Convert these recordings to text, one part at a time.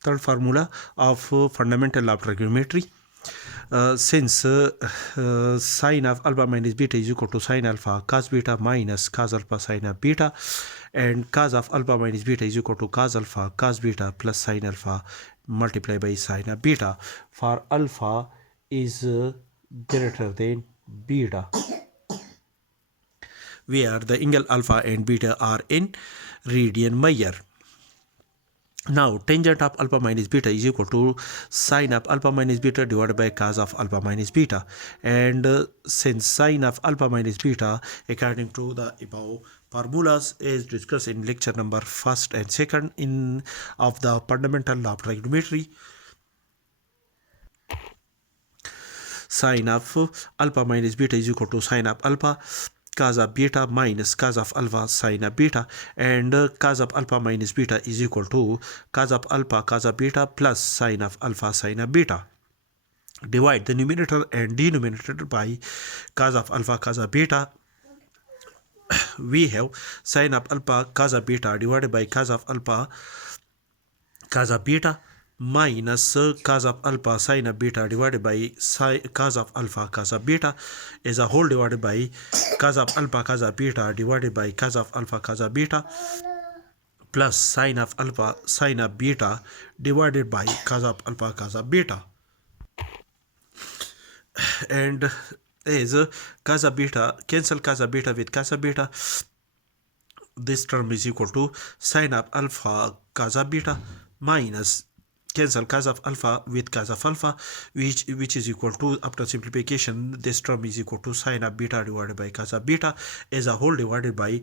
third formula of fundamental law of trigonometry. Since sine of alpha minus beta is equal to sine alpha cos beta minus cos alpha sine beta, and cos of alpha minus beta is equal to cos alpha cos beta plus sine alpha multiplied by sine beta, for alpha is greater than beta, where the angle alpha and beta are in radian measure. Now, tangent of alpha minus beta is equal to sine of alpha minus beta divided by cos of alpha minus beta. And since sine of alpha minus beta, according to the above formulas, is discussed in lecture number 1st and 2nd in of the fundamental law of trigonometry, sine of alpha minus beta is equal to sine of alpha cos of beta minus cos of alpha sine beta, and cos of alpha minus beta is equal to cos of alpha cos of beta plus sine of alpha sine beta. Divide the numerator and denominator by cos of alpha cos of beta. We have sine of alpha cos of beta divided by cos of alpha cos of beta minus cos of alpha sine beta divided by cos of alpha cos of beta is a whole divided by cos of alpha cos of beta divided by cos of alpha cos of beta plus sine of alpha sine of beta divided by cos of alpha cos of beta. And is cos of beta, cancel cos of beta with cos of beta, this term is equal to sine of alpha cos of beta minus cancel cos of alpha with cos of alpha, which is equal to, after simplification, this term is equal to sine of beta divided by cos of beta as a whole divided by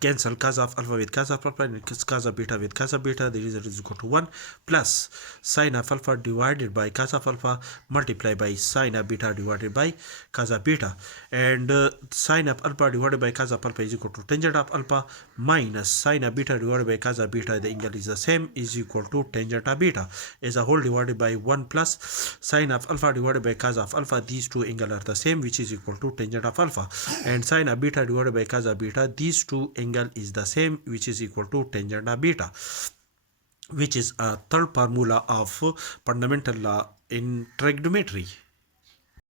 cancel cos of alpha with cos of alpha and cos of beta with cos of beta. The result is equal to 1 plus sine of alpha divided by cos of alpha multiplied by sine of beta divided by cos of beta, and sine of alpha divided by cos of alpha is equal to tangent of alpha minus sine of beta divided by cos of beta, the angle is the same, is equal to tangent of beta as a whole divided by 1 plus sine of alpha divided by cos of alpha, these two angles are the same, which is equal to tangent of alpha, and sine of beta divided by cos of beta, these two angle is the same, which is equal to tangent of beta, which is a third formula of fundamental law in trigonometry.